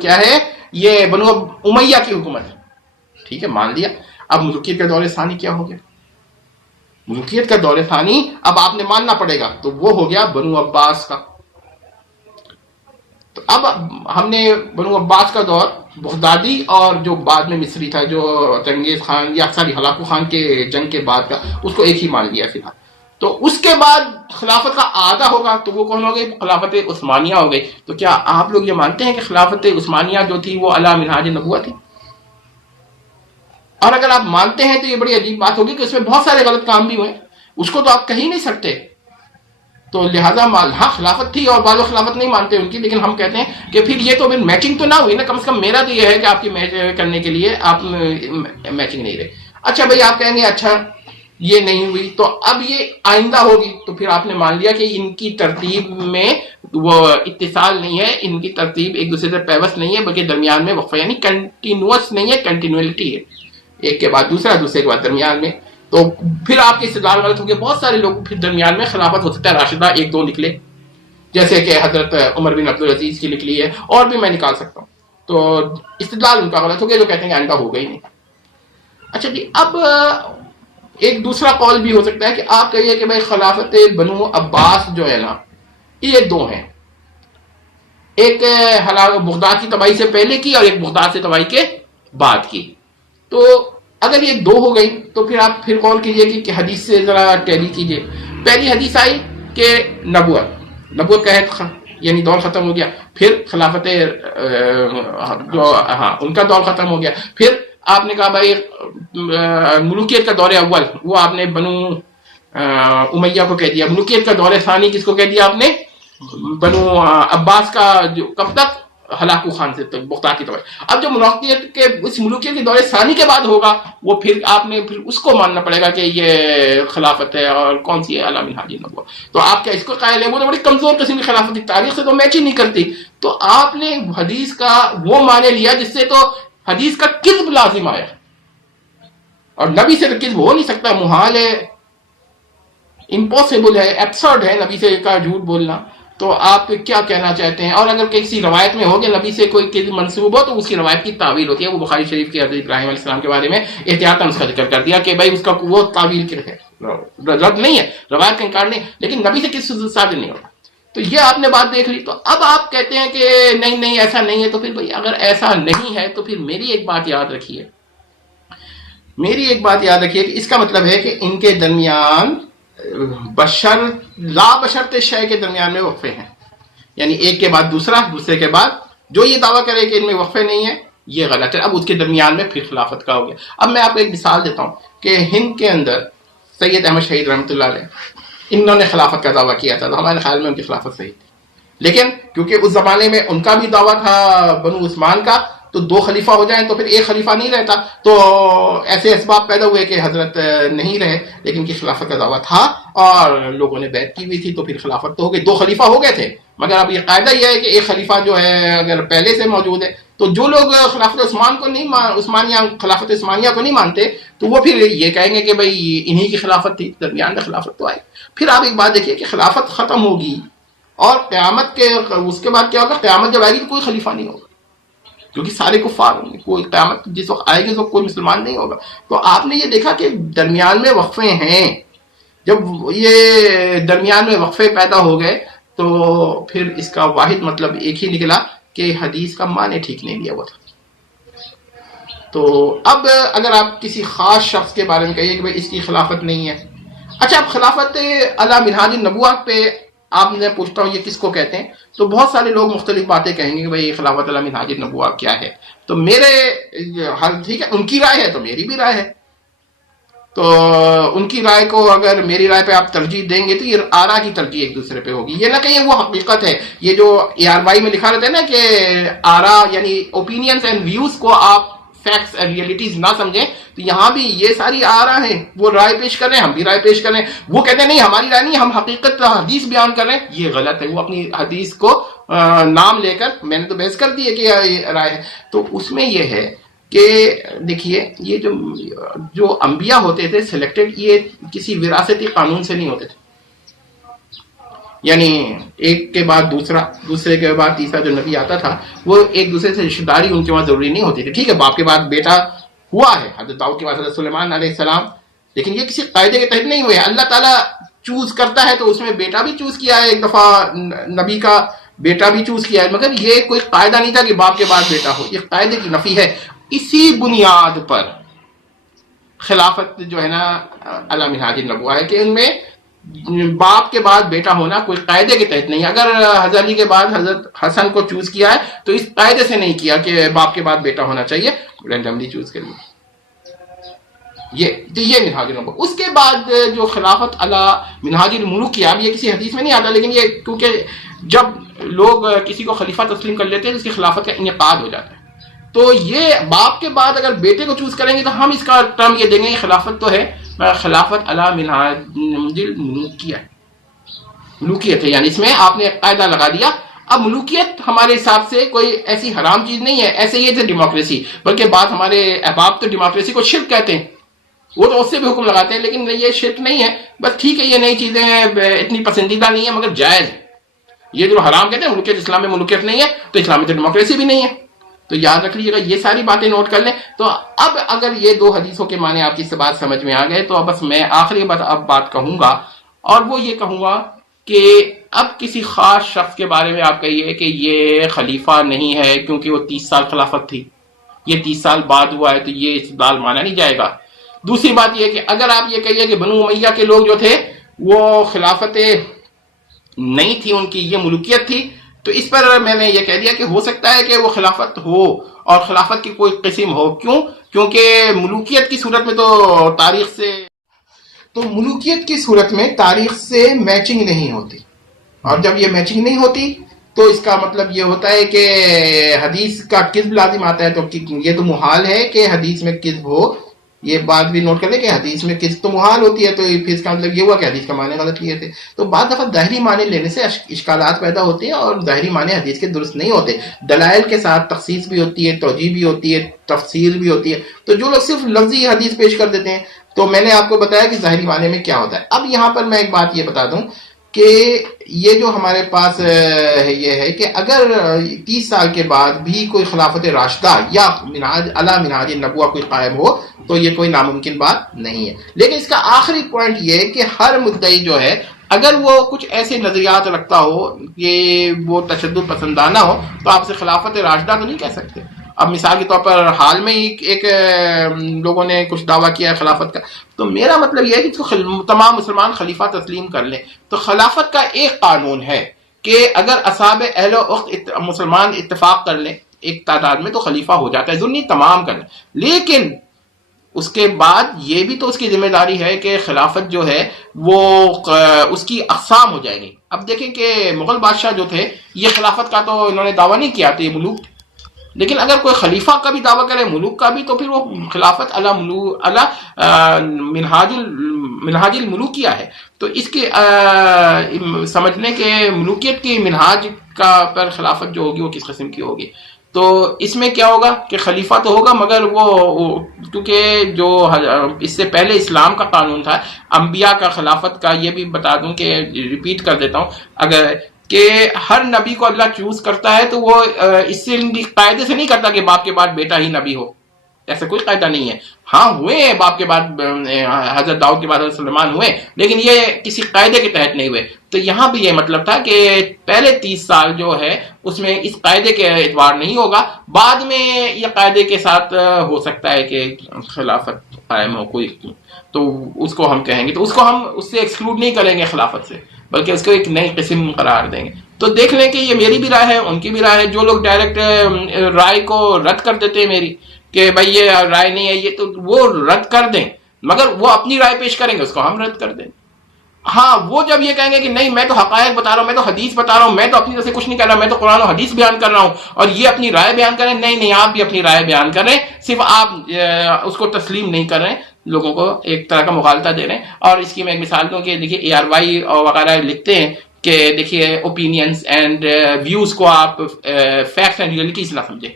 کیا ہے؟ یہ بنو امیہ کی حکومت ہے. ٹھیک ہے، مان لیا. اب ملوکیت کا دور ثانی کیا ہو گیا؟ ملوکیت کا دور ثانی اب آپ نے ماننا پڑے گا، تو وہ ہو گیا بنو عباس کا. تو اب ہم نے بنو عباس کا دور بغدادی اور جو بعد میں مصری تھا، جو چنگیز خان یا ساری ہلاکو خان کے جنگ کے بعد کا، اس کو ایک ہی مان لیا فی الحال. تو اس کے بعد خلافت کا آدھا ہوگا تو وہ کون ہو گئی؟ خلافت عثمانیہ ہو گئی. تو کیا آپ لوگ یہ مانتے ہیں کہ خلافت عثمانیہ جو تھی وہ علی منہاج نبوت تھی؟ اور اگر آپ مانتے ہیں تو یہ بڑی عجیب بات ہوگی کہ اس میں بہت سارے غلط کام بھی ہوئے، اس کو تو آپ کہہ نہیں سکتے. تو لہذا ہاں خلافت تھی اور بعض خلافت نہیں مانتے ان کی، لیکن ہم کہتے ہیں کہ پھر یہ تو پھر میچنگ تو نہ ہوئی نا. کم سے کم میرا تو یہ ہے کہ آپ کی میچ کرنے کے لیے آپ میچنگ نہیں رہے. اچھا بھائی، آپ کہیں گے اچھا یہ نہیں ہوئی تو اب یہ آئندہ ہوگی، تو پھر آپ نے مان لیا کہ ان کی ترتیب میں وہ اتصال نہیں ہے، ان کی ترتیب ایک دوسرے سے پیوست نہیں ہے، بلکہ درمیان میں وقفہ، یعنی کنٹینوس نہیں ہے، کنٹینوٹی ہے، ایک کے بعد دوسرا، دوسرے کے بعد درمیان میں. تو پھر آپ کے استدلال غلط ہو گئے. بہت سارے لوگ پھر درمیان میں خلافت ہو سکتا ہے راشدہ ایک دو نکلے، جیسے کہ حضرت عمر بن عبدالعزیز کی نکلی ہے، اور بھی میں نکال سکتا ہوں. تو استدلال ان کا غلط ہو گیا جو کہتے ہیں کہ آئندہ ہو گئی نہیں. اچھا جی، اب ایک دوسرا قول بھی ہو سکتا ہے کہ آپ کہیے کہ بھائی خلافت بنو عباس جو ہے نا، یہ دو ہیں، ایک بغداد کی تباہی سے پہلے کی اور ایک بغداد سے تباہی کے بعد کی. تو اگر یہ دو ہو گئی تو پھر آپ پھر غور کیجئے کہ حدیث سے ذرا ٹیلی کیجئے. پہلی حدیث آئی کہ نبوت کا عہد یعنی دور ختم ہو گیا، پھر خلافت جو ہاں ان کا دور ختم ہو گیا. پھر آپ نے کہا بھائی ملوکیت کا دور اول وہ آپ نے بنو امیہ کو کہہ دیا. ملوکیت کا دور ثانی کس کو کہہ دیا آپ نے؟ بنو عباس کا، جو کب تک؟ ہلاکو خان سے تک، بغداد کی طرف. اب جو ملوکیت کے دور ثانی کے بعد ہوگا وہ پھر آپ نے پھر اس کو ماننا پڑے گا کہ یہ خلافت ہے، اور کون سی ہے؟ علی منہاج نبوت. تو آپ کیا اس کو قائل ہے؟ وہ تو بڑی کمزور قسم کی خلافت کی، تاریخ سے تو میچ ہی نہیں کرتی. تو آپ نے حدیث کا وہ معنی لیا جس سے تو حدیث کا کذب لازم آیا، اور نبی سے تو کذب ہو نہیں سکتا، محال ہے، امپاسبل ہے، ایبسرڈ ہے نبی سے کا جھوٹ بولنا. تو آپ کیا کہنا چاہتے ہیں؟ اور اگر کسی روایت میں ہو کہ نبی سے کوئی کذب منسوب ہو تو اس کی روایت کی تعویل ہوتی ہے. وہ بخاری شریف کی حضرت ابراہیم علیہ السلام کے بارے میں احتیاطاً اس کا ذکر کر دیا کہ بھائی اس کا وہ تعویل کیا ہے، رد نہیں ہے، روایت کا انکار نہیں، لیکن نبی سے کس ثابت نہیں ہوتا. تو یہ آپ نے بات دیکھ لی. تو اب آپ کہتے ہیں کہ نہیں ایسا نہیں ہے. تو پھر بھائی اگر ایسا نہیں ہے تو پھر میری ایک بات یاد رکھیے کہ اس کا مطلب ہے کہ ان کے درمیان لا بشرط شے کے درمیان میں وقفے ہیں، یعنی ایک کے بعد دوسرا، دوسرے کے بعد. جو یہ دعویٰ کرے کہ ان میں وقفے نہیں ہیں یہ غلط ہے. اب اس کے درمیان میں پھر خلافت کا ہو گیا. اب میں آپ کو ایک مثال دیتا ہوں کہ ہند کے اندر سید احمد شہید رحمۃ اللہ علیہ، انہوں نے خلافت کا دعویٰ کیا تھا، تو ہمارے خیال میں ان کی خلافت صحیح تھی. لیکن کیونکہ اس زمانے میں ان کا بھی دعویٰ تھا بنو عثمان کا، تو دو خلیفہ ہو جائیں تو پھر ایک خلیفہ نہیں رہتا. تو ایسے اسباب پیدا ہوئے کہ حضرت نہیں رہے، لیکن کی خلافت کا دعویٰ تھا اور لوگوں نے بیعت کی ہوئی تھی، تو پھر خلافت تو ہو گئی. دو خلیفہ ہو گئے تھے، مگر اب یہ قاعدہ یہ ہے کہ ایک خلیفہ جو ہے اگر پہلے سے موجود ہے، تو جو لوگ خلافت عثمان کو نہیں خلافت عثمانیہ کو نہیں مانتے تو وہ پھر یہ کہیں گے کہ بھائی انہی کی خلافت تھی، درمیان میں خلافت تو آئی. پھر آپ ایک بات دیکھیے کہ خلافت ختم ہوگی اور قیامت کے اس کے بعد کیا ہوگا؟ قیامت جب آئے گی تو کوئی خلیفہ نہیں ہوگا، کیونکہ سارے کفار ہوں گے. کوئی قیامت جس وقت آئے گی اس وقت کوئی مسلمان نہیں ہوگا. تو آپ نے یہ دیکھا کہ درمیان میں وقفے ہیں. جب یہ درمیان میں وقفے پیدا ہو گئے تو پھر اس کا واحد مطلب ایک ہی نکلا کہ حدیث کا معنی ٹھیک نہیں لیا ہوا تھا. تو اب اگر آپ کسی خاص شخص کے بارے میں کہیے کہ بھائی اس کی خلافت نہیں ہے، اچھا اب خلافت علی منہاج النبوۃ پہ آپ نے پوچھتا ہوں یہ کس کو کہتے ہیں، تو بہت سارے لوگ مختلف باتیں کہیں گے کہ بھائی خلافت علی منہاج النبوۃ کیا ہے. تو میرے ٹھیک ہے، ان کی رائے ہے تو میری بھی رائے ہے. تو ان کی رائے کو اگر میری رائے پہ آپ ترجیح دیں گے تو یہ آرا کی ترجیح ایک دوسرے پہ ہوگی. یہ نہ کہیں وہ حقیقت ہے. یہ جو ARY میں لکھا رہتا ہے نا کہ آرا یعنی اوپینینز اینڈ ویوز کو آپ فیکٹس اور ریئلٹیز نہ سمجھیں، تو یہاں بھی یہ ساری آرا ہیں، وہ رائے پیش کر رہے ہیں، ہم بھی رائے پیش کر رہے ہیں. وہ کہتے ہیں نہیں ہماری رائے نہیں، ہم حقیقت حدیث بیان کر رہے ہیں. یہ غلط ہے. وہ اپنی حدیث کو نام لے کر، میں نے تو بحث کر دی ہے کہ یہ رائے ہے. تو اس میں یہ ہے کہ دیکھیے یہ جو انبیاء ہوتے تھے سلیکٹڈ، یہ کسی وراثتی قانون سے نہیں ہوتے تھے. یعنی ایک کے بعد دوسرا، دوسرے کے بعد تیسرا جو نبی آتا تھا وہ ایک دوسرے سے رشتہ داری ان کے وہاں ضروری نہیں ہوتی تھی. ٹھیک ہے باپ کے بعد بیٹا ہوا ہے حضرت داؤد کے بعد حضرت سلیمان علیہ السلام، لیکن یہ کسی قاعدے کے تحت نہیں ہوئے. اللہ تعالیٰ چوز کرتا ہے تو اس میں بیٹا بھی چوز کیا ہے، ایک دفعہ نبی کا بیٹا بھی چوز کیا ہے، مگر یہ کوئی قاعدہ نہیں تھا کہ باپ کے بعد بیٹا ہو. یہ قاعدے کی نفی ہے. اسی بنیاد پر خلافت جو ہے نا علی منہاج النبوہ ہے کہ ان میں باپ کے بعد بیٹا ہونا کوئی قاعدے کے تحت نہیں. اگر حضرت علی کے بعد حضرت حسن کو چوز کیا ہے تو اس قاعدے سے نہیں کیا کہ باپ کے بعد بیٹا ہونا چاہیے، رینڈملی چوز کر لیا. یہ منہاج النبوہ. اس کے بعد جو خلافت علی منہاج الملوک اب یہ کسی حدیث میں نہیں آتا، لیکن یہ کیونکہ جب لوگ کسی کو خلیفہ تسلیم کر لیتے ہیں اس کی خلافت کا انعقاد ہو جاتا ہے، تو یہ باپ کے بعد اگر بیٹے کو چوز کریں گے تو ہم اس کا ٹرم یہ دیں گے کہ خلافت تو ہے خلافت علی منہاج ملوکیت ہے. یعنی اس میں آپ نے ایک قاعدہ لگا دیا. اب ملوکیت ہمارے حساب سے کوئی ایسی حرام چیز نہیں ہے، ایسے یہ تھے ڈیموکریسی، بلکہ بعض ہمارے احباب تو ڈیموکریسی کو شرک کہتے ہیں، وہ تو اس سے بھی حکم لگاتے ہیں، لیکن یہ شرک نہیں ہے. بس ٹھیک ہے یہ نئی چیزیں اتنی پسندیدہ نہیں ہے مگر جائز ہے. یہ جو حرام کہتے ہیں ملوکیت، اسلام میں ملوکیت نہیں ہے تو اسلام میں تو ڈیموکریسی بھی نہیں ہے. تو یاد رکھ لیجیے گا، یہ ساری باتیں نوٹ کر لیں. تو اب اگر یہ دو حدیثوں کے معنی آپ کی اس بات سمجھ میں آ گئے تو بس میں آخری بات کہوں گا، اور وہ یہ کہوں گا کہ اب کسی خاص شخص کے بارے میں آپ کہیے کہ یہ خلیفہ نہیں ہے کیونکہ وہ 30 سال خلافت تھی، یہ 30 سال بعد ہوا ہے تو یہ استدلال مانا نہیں جائے گا. دوسری بات یہ کہ اگر آپ یہ کہیے کہ بنو امیہ کے لوگ جو تھے وہ خلافت نہیں تھی، ان کی یہ ملوکیت تھی، تو اس پر میں نے یہ کہہ دیا کہ ہو سکتا ہے کہ وہ خلافت ہو اور خلافت کی کوئی قسم ہو. کیوں؟ کیونکہ ملوکیت کی صورت میں تو ملوکیت کی صورت میں تاریخ سے میچنگ نہیں ہوتی، اور جب یہ میچنگ نہیں ہوتی تو اس کا مطلب یہ ہوتا ہے کہ حدیث کا کذب لازم آتا ہے. تو یہ تو محال ہے کہ حدیث میں کذب ہو. یہ بات بھی نوٹ کر لیں کہ حدیث میں کذب تو محال ہوتی ہے، تو پھر اس کا مطلب یہ ہوا کہ حدیث کا معنی غلط کیے تھے. تو بعض دفعہ ظاہری معنی لینے سے اشکالات پیدا ہوتے ہیں اور ظاہری معنی حدیث کے درست نہیں ہوتے. دلائل کے ساتھ تخصیص بھی ہوتی ہے، توجیہ بھی ہوتی ہے، تفسیر بھی ہوتی ہے. تو جو لوگ صرف لفظی حدیث پیش کر دیتے ہیں، تو میں نے آپ کو بتایا کہ ظاہری معنی میں کیا ہوتا ہے. اب یہاں پر میں ایک بات یہ بتا دوں کہ یہ جو ہمارے پاس یہ ہے کہ اگر 30 سال کے بعد بھی کوئی خلافت راشدہ یا علی منہاج النبوہ کوئی قائم ہو تو یہ کوئی ناممکن بات نہیں ہے. لیکن اس کا آخری پوائنٹ یہ ہے کہ ہر مدعی جو ہے اگر وہ کچھ ایسے نظریات رکھتا ہو کہ وہ تشدد پسندانہ ہو تو آپ سے خلافت راشدہ تو نہیں کہہ سکتے. اب مثال کے طور پر حال میں ہی ایک لوگوں نے کچھ دعویٰ کیا ہے خلافت کا، تو میرا مطلب یہ ہے کہ تمام مسلمان خلیفہ تسلیم کر لیں. تو خلافت کا ایک قانون ہے کہ اگر اصحاب اہل وقت مسلمان اتفاق کر لیں ایک تعداد میں تو خلیفہ ہو جاتا ہے، ضروری تمام کر لیں. لیکن اس کے بعد یہ بھی تو اس کی ذمہ داری ہے کہ خلافت جو ہے وہ اس کی اقسام ہو جائے گی. اب دیکھیں کہ مغل بادشاہ جو تھے یہ خلافت کا تو انہوں نے دعویٰ نہیں کیا، تو یہ ملوک، لیکن اگر کوئی خلیفہ کا بھی دعویٰ کرے ملوک کا بھی تو پھر وہ خلافت علی منہاج الملوکیہ ہے. تو اس کے سمجھنے کے ملوکیت کی منہاج کا پر خلافت جو ہوگی وہ کس قسم کی ہوگی. تو اس میں کیا ہوگا کہ خلیفہ تو ہوگا مگر وہ کیونکہ جو اس سے پہلے اسلام کا قانون تھا انبیاء کا خلافت کا، یہ بھی بتا دوں کہ ریپیٹ کر دیتا ہوں، اگر کہ ہر نبی کو اللہ چوز کرتا ہے تو وہ اس سے قاعدے سے نہیں کرتا کہ باپ کے بعد بیٹا ہی نبی ہو، ایسا کوئی قاعدہ نہیں ہے. ہاں ہوئے ہیں باپ کے بعد حضرت داؤد کے بعد حضرت سلیمان ہوئے، لیکن یہ کسی قاعدے کے تحت نہیں ہوئے. تو یہاں بھی یہ مطلب تھا کہ پہلے 30 سال جو ہے اس میں اس قاعدے کے اعتبار نہیں ہوگا، بعد میں یہ قاعدے کے ساتھ ہو سکتا ہے کہ خلافت قائم ہو کوئی، تو اس کو ہم کہیں گے، تو اس کو ہم اس سے ایکسکلوڈ نہیں کریں گے خلافت سے، بلکہ اس کو ایک نئی قسم قرار دیں گے. تو دیکھ لیں کہ یہ میری بھی رائے ہے، ان کی بھی رائے ہے. جو لوگ ڈائریکٹ رائے کو رد کر دیتے ہیں میری کہ بھائی یہ رائے نہیں ہے یہ، تو وہ رد کر دیں، مگر وہ اپنی رائے پیش کریں گے اس کو ہم رد کر دیں. ہاں وہ جب یہ کہیں گے کہ نہیں میں تو حقائق بتا رہا ہوں، میں تو حدیث بتا رہا ہوں، میں تو اپنی طرف سے کچھ نہیں کر رہا، میں تو قرآن و حدیث بیان کر رہا ہوں اور یہ اپنی رائے بیان کریں، نہیں آپ بھی اپنی رائے بیان کر رہے ہیں، صرف آپ اس کو تسلیم نہیں کر رہے ہیں، لوگوں کو ایک طرح کا مغالطہ دے رہے ہیں. اور اس کی میں ایک مثال دوں کہ دیکھیے ARY وغیرہ لکھتے ہیں کہ دیکھیے اوپینینس اینڈ ویوز کو آپ فیکٹس اینڈ ریئلٹی سے نہ سمجھیں.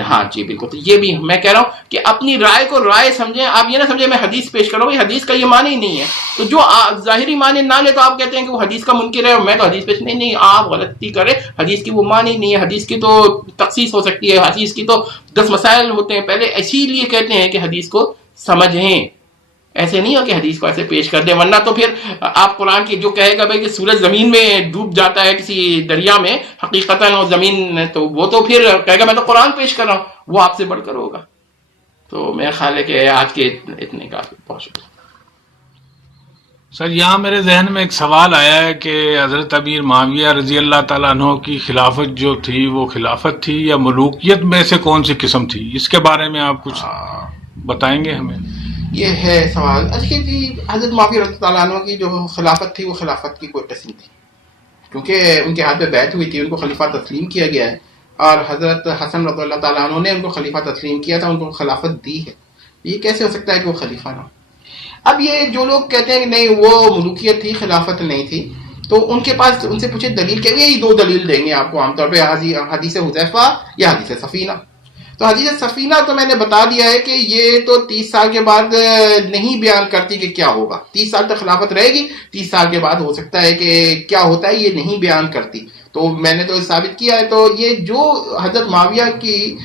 ہاں جی بالکل. تو یہ بھی میں کہہ رہا ہوں کہ اپنی رائے کو رائے سمجھیں. آپ یہ نہ سمجھیں میں حدیث پیش کر رہا ہوں, یہ حدیث کا یہ معنی ہی نہیں ہے. تو جو ظاہری معنی نہ لے تو آپ کہتے ہیں کہ وہ حدیث کا منکر ہے اور میں تو حدیث پیش نہیں, آپ غلطی کریں. حدیث کی وہ معنی نہیں ہے, حدیث کی تو تخصیص ہو سکتی ہے, حدیث کی تو 10 مسائل ہوتے ہیں پہلے, اسی لیے کہتے ہیں کہ حدیث کو سمجھیں. ایسے نہیں ہو کہ حدیث کو ایسے پیش کر دیں, ورنہ تو پھر آپ قرآن کی جو کہے گا بھائی کہ سورج زمین میں ڈوب جاتا ہے کسی دریا میں حقیقتاً اور زمین, تو وہ تو پھر کہے گا میں تو قرآن پیش کر رہا ہوں, وہ آپ سے بڑھ کر ہوگا. تو میرا خیال ہے کہ آج کے اتنے کافی. بہت شکریہ سر. یہاں میرے ذہن میں ایک سوال آیا ہے کہ حضرت امیر معاویہ رضی اللہ تعالیٰ عنہ کی خلافت جو تھی وہ خلافت تھی یا ملوکیت میں سے کون سی قسم تھی؟ اس کے بارے میں آپ کچھ بتائیں گے ہمیں؟ یہ ہے سوال. دیکھیے جی, حضرت معاویہ رضی اللہ عنہ کی جو خلافت تھی وہ خلافت کی کوئی قسم تھی, کیونکہ ان کے ہاتھ میں بیعت ہوئی تھی, ان کو خلیفہ تسلیم کیا گیا ہے, اور حضرت حسن رضی اللہ تعالیٰ عنہ نے ان کو خلیفہ تسلیم کیا تھا, ان کو خلافت دی ہے. یہ کیسے ہو سکتا ہے کہ وہ خلیفہ نہ ہو؟ اب یہ جو لوگ کہتے ہیں کہ نہیں وہ ملوکیت تھی خلافت نہیں تھی, تو ان کے پاس ان سے پوچھے دلیل کیا, یہی 2 دلیل دیں گے آپ کو عام طور پہ, حدیث حذیفہ یا حدیث سفینہ. تو حدیث سفینہ تو میں نے بتا دیا ہے کہ یہ تو 30 سال کے بعد نہیں بیان کرتی کہ کیا ہوگا. 30 سال تک خلافت رہے گی, 30 سال کے بعد ہو سکتا ہے کہ کیا ہوتا ہے یہ نہیں بیان کرتی. تو میں نے تو ثابت کیا ہے. تو یہ جو حضرت معاویہ کی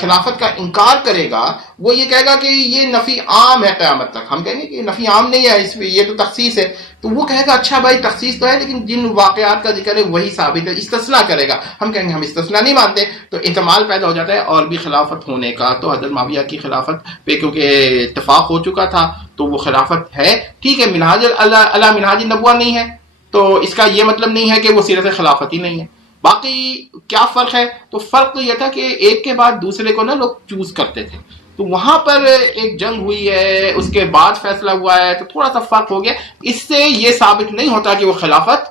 خلافت کا انکار کرے گا وہ یہ کہے گا کہ یہ نفی عام ہے قیامت تک. ہم کہیں گے کہ نفی عام نہیں ہے, اس میں یہ تو تخصیص ہے. تو وہ کہے گا اچھا بھائی تخصیص تو ہے لیکن جن واقعات کا ذکر ہے وہی ثابت ہے, استثناء کرے گا. ہم کہیں گے ہم استثناء نہیں مانتے. تو احتمال پیدا ہو جاتا ہے اور بھی خلافت ہونے کا. تو حضرت معاویہ کی خلافت پہ کیونکہ اتفاق ہو چکا تھا تو وہ خلافت ہے, ٹھیک ہے. منہاج علی منہاج النبوہ نہیں ہے تو اس کا یہ مطلب نہیں ہے کہ وہ سیرت خلافت ہی نہیں ہے. باقی کیا فرق ہے؟ تو فرق تو یہ تھا کہ ایک کے بعد دوسرے کو نا لوگ چوز کرتے تھے, تو وہاں پر ایک جنگ ہوئی ہے, اس کے بعد فیصلہ ہوا ہے, تو تھوڑا سا فرق ہو گیا. اس سے یہ ثابت نہیں ہوتا کہ وہ خلافت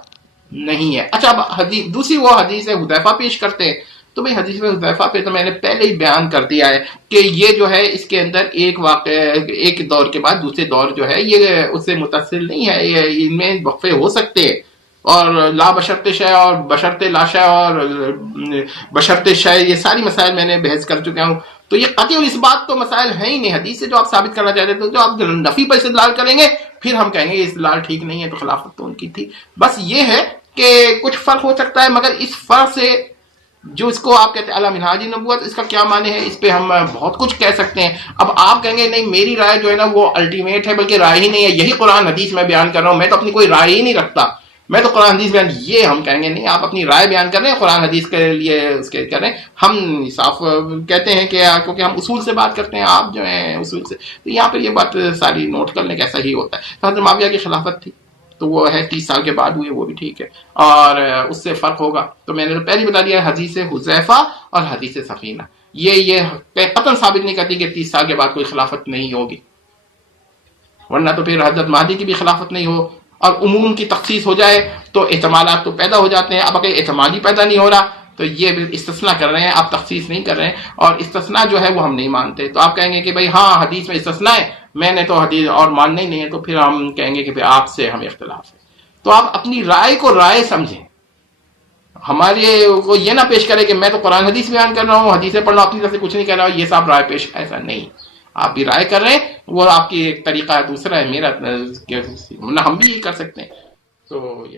نہیں ہے. اچھا دوسری وہ حدیث حذیفہ پیش کرتے ہیں, تو بھائی حدیث حذیفہ پہ تو میں نے پہلے ہی بیان کر دیا ہے کہ یہ جو ہے اس کے اندر ایک واقعہ ایک دور کے بعد دوسرے دور جو ہے یہ اس سے متصل نہیں ہے, ان میں وقفے ہو سکتے ہیں. اور لا بشرط شے اور بشرط لا شے اور بشرط شے, یہ ساری مسائل میں نے بحث کر چکا ہوں. تو یہ قطعی اور اس بات تو مسائل ہیں ہی نہیں حدیث سے جو آپ ثابت کرنا چاہتے تھے. جو آپ نفی پر استدلال کریں گے پھر ہم کہیں گے استدلال ٹھیک نہیں ہے, تو خلافت تو ان کی تھی. بس یہ ہے کہ کچھ فرق ہو سکتا ہے, مگر اس فرق سے جو اس کو آپ کہتے ہیں علی منہاج النبوۃ, اس کا کیا معنی ہے اس پہ ہم بہت کچھ کہہ سکتے ہیں. اب آپ کہیں گے نہیں میری رائے جو ہے نا وہ الٹیمیٹ ہے, بلکہ رائے ہی نہیں ہے, یہی قرآن حدیث میں بیان کر رہا ہوں, میں تو اپنی کوئی رائے ہی نہیں رکھتا, میں تو قرآن حدیث بیان. یہ ہم کہیں گے نہیں, آپ اپنی رائے بیان کر رہے ہیں, قرآن حدیث کے لیے اس کے کر رہے ہیں. ہم صاف کہتے ہیں کہ کیونکہ ہم اصول سے بات کرتے ہیں, آپ جو ہیں اصول سے, تو یہاں پہ یہ بات ساری نوٹ کر لیں کہ ایسا ہی ہوتا ہے. تو حضرت معاویہ کی خلافت تھی تو وہ ہے 30 سال کے بعد ہوئی, وہ بھی ٹھیک ہے, اور اس سے فرق ہوگا. تو میں نے پہلے بتا دیا حدیث حذیفہ اور حدیث سفینہ یہ قطعاً ثابت نہیں کرتی کہ 30 سال کے بعد کوئی خلافت نہیں ہوگی, ورنہ تو پھر حضرت مہدی کی بھی خلافت نہیں ہو اور عموم کی تخصیص ہو جائے تو احتمالات تو پیدا ہو جاتے ہیں. اب اگر احتمال ہی پیدا نہیں ہو رہا تو یہ استثناء کر رہے ہیں, آپ تخصیص نہیں کر رہے ہیں, اور استثناء جو ہے وہ ہم نہیں مانتے. تو آپ کہیں گے کہ بھائی ہاں حدیث میں استثناء ہے, میں نے تو حدیث اور ماننا ہی نہیں ہے, تو پھر ہم کہیں گے کہ پھر آپ سے ہمیں اختلاف ہے. تو آپ اپنی رائے کو رائے سمجھیں, ہمارے کو یہ نہ پیش کرے کہ میں تو قرآن حدیث بیان کر رہا ہوں, حدیثیں پڑھ رہا ہوں, اپنی طرف سے کچھ نہیں کہہ رہا ہوں, یہ صاحب رائے پیش, ایسا نہیں. آپ بھی رائے کر رہے ہیں, وہ آپ کی ایک طریقہ دوسرا ہے, میرا ہم بھی یہ کر سکتے ہیں. تو یہ